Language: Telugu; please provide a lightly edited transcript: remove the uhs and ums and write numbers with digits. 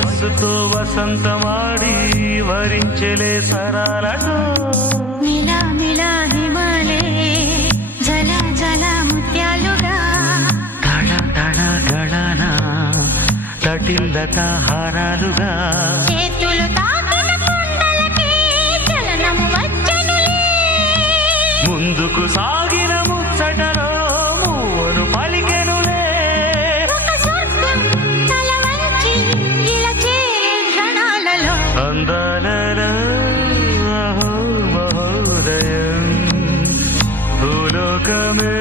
వయస్సుతో వసంతమాడి వరించెలే సరాలతో మిలా మిలా హిమాలే జల జల ముత్యాలుగా తళ తళ గళన తటిల్లత హారాలుగా చేతులు తాకిన కుండలకే చలనము వచ్చనులే ముందుకు సాగిన ముచ్చటలో మూవను పలికెనులే ఒక స్వర్గం తల వంచి ఇలా చేరే క్షణాలలో అందాలలో అహో మహోదయం భూలోకమే